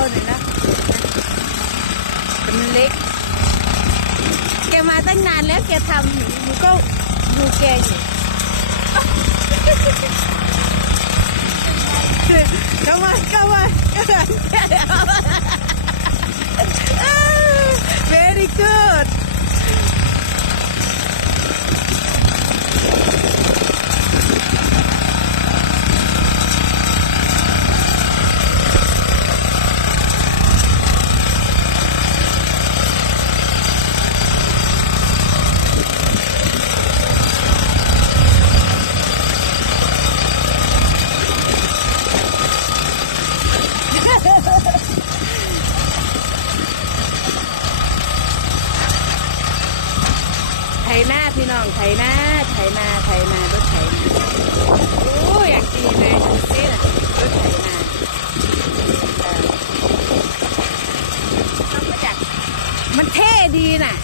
lâu rồi đó. Tầm liệt kẻ mà tăng nàn lẽ kẻ thầm một câu dù kẻ gì. Cảm ơn cảm ơn. หน้าพี่น้องไถหน้าไถนาไถนารถไถนาโอ้อยากดีเลยดูสิน่ะรถไถนาเออเราก็อยากมันเท่ดีน่ะ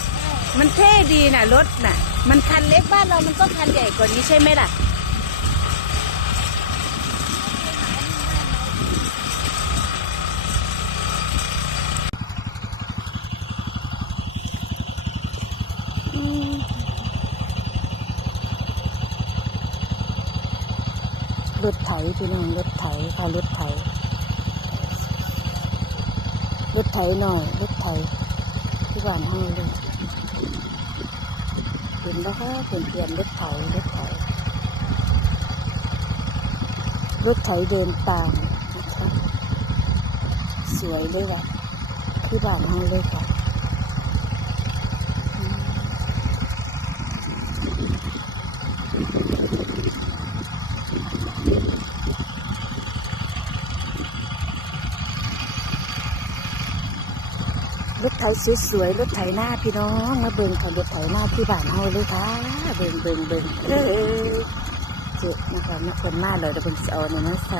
มันเท่ดีน่ะรถน่ะ มันคันเล็กบ้านเรามันก็คันใหญ่กว่านี้ใช่ไหมล่ะ รถไถพี่น้องรถไถค่ะรถไถรถไถหน่อยรถไถที่บ้านห้องเลยเห็นแล้วก็เปลี่ยนเปลี่ยนรถไถรถไถรถไถเดินตามนะคะสวยเลยว่ะที่บ้านห้องเลยค่ะ รถไถสวยๆรถไถหน้าพี่น้องมาเบิ่งค่ะรถไถหน้าที่บ้านเฮาเลยค่ะเบิ่งเบิ่งเบิ่งเออเจ็นะคะนักคนมาเลยเดี๋ยวเป็นเอาเนี่ยมาใส่